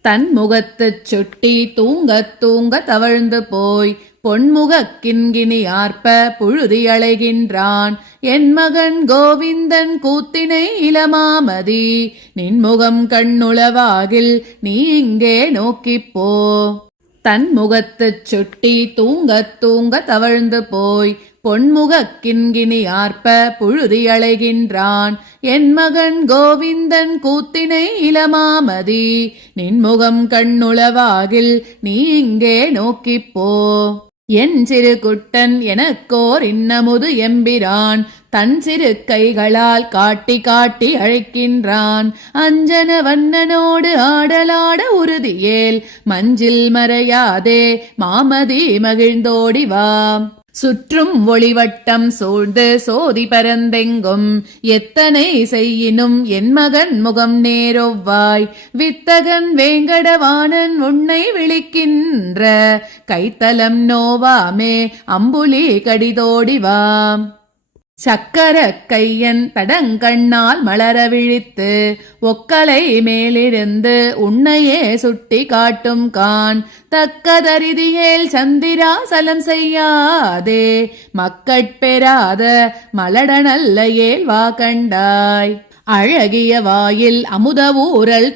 தன் முகத்துச் சுட்டி தூங்கத் தூங்க தவழ்ந்து போய் பொன்முகக் கிண்கிணி ஆர்ப்ப புழுதி அலைகின்றான். என் மகன் கோவிந்தன் கூத்தினை இளமாமதி நின்முகம் கண்ணுளவாகில் நீ இங்கே நோக்கிப் போ. தன் முகத்துச் சுட்டி தூங்கத் தூங்க தவழ்ந்து போய் பொன்முகக் கிண்கிணி ஆர்ப்ப புழுதி அலைகின்றான். என் மகன் கோவிந்தன் கூத்தினை இளமாமதி நின்முகம் கண்ணுளவாகில் நீ இங்கே நோக்கிப்போ என் சிறு குட்டன் எனக்கோர் இன்னமுது எம்பிரான் தன் சிறு கைகளால் காட்டி காட்டி அழைக்கின்றான். அஞ்சன வண்ணனோடு ஆடலாட உறுதியேல் மஞ்சில் மறையாதே மாமதி மகிழ்ந்தோடிவாம் சுற்றும் ஒளிவட்டம் சூழ்ந்து சோதி பரந்தெங்கும். எத்தனை செய்யினும் என் மகன் முகம் நேரொவ்வாய். வித்தகன் வேங்கடவாணன் உன்னை விழிக்கின்ற. கைத்தலம் நோவாமே அம்புலி கடிதோடி சக்கர கையன் தடங்கண்ணால் மலர விழித்து ஒக்கலை மேலிருந்து உன்னையே சுட்டி காட்டும் கான். தக்கதரிதியேல் சந்திராசலம் செய்யாதே மக்கட்பெறாத மலடனல்லையேல் வாகண்டாய் வா கண்டாய். அழகிய வாயில் அமுத ஊரல்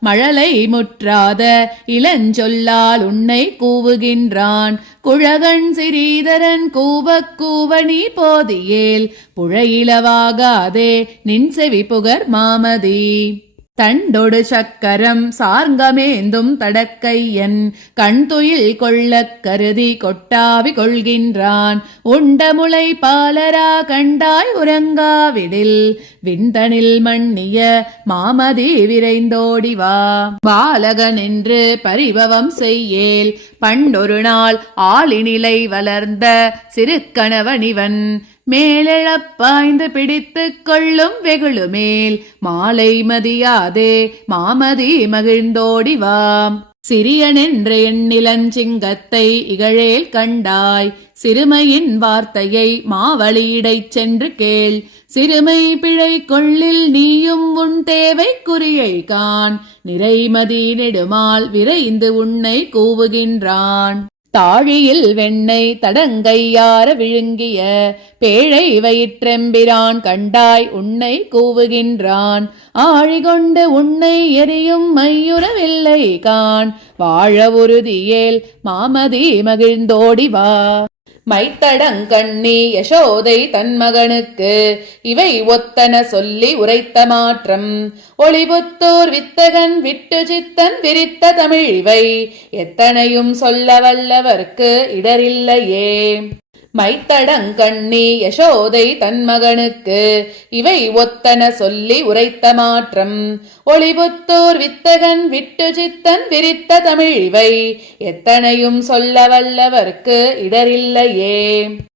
மழலை முற்றாத இளஞ்சொல்லால் உன்னை கூவுகின்றான். குழகன் சிறீதரன் கூவக் கூவணி போதியேல் புழையிலவாகாதே நின் செவி புகர் மாமதி. தண்டொடு சக்கரம் சார்ங்கமேந்தும் தடக்கையன் கண்துயில் கொள்ளக் கருதி கொட்டாவி கொள்கின்றான். உண்டமுளை பாலரா கண்டாய் உறங்காவிடில் விந்தனில் மண்ணிய மாமதி விரைந்தோடி வா. பாலகன் என்று பரிபவம் செய்யேல் பண்டொரு நாள் ஆளினிலை வளர்ந்த சிறு கணவனிவன் மேலெழப் பாய்ந்து பிடித்துக் கொள்ளும் வெகுளுமேல். மாலை மதியாதே மாமதி மகிழ்ந்தோடி வாம் சிறியனென்ற எண்ணிலஞ்சிங்கத்தை இகழேல் கண்டாய். சிறுமையின் வார்த்தையை மாவழியிடைச் சென்று கேள். சிறுமை பிழை கொள்ளில் நீயும் உன் தேவைக்குறியை கான் நிறைமதி நெடுமால் விரைந்து உன்னை கூவுகின்றான். தாழியில் வெண்ணெய் தடங்கையார விழுங்கிய பேழை வயிற்றெம்பிரான் கண்டாய் உன்னை கூவுகின்றான். ஆழிகொண்டு உன்னை எரியும் மையுறவில்லை கான் வாழ உறுதியேல் மாமதி மகிழ்ந்தோடி வா. மைத்தடங்கண்ணி யசோதை தன் மகனுக்கு இவை ஒத்தன சொல்லி உரைத்த மாற்றம். ஒளிபுத்தூர் வித்தகன் விட்டு சித்தன் விரித்த தமிழ் இவை. எத்தனையும் சொல்ல வல்லவர்க்கு இடரில்லையே. மைத்தடங்கண்ணி யசோதை தன் மகனுக்கு இவை ஒத்தன சொல்லி உரைத்த மாற்றம். ஒளிபுத்தூர் வித்தகன் விட்டு சித்தன் விரித்த தமிழ் இவை. எத்தனையும் சொல்ல வல்லவர்க்கு இடரில்லையே.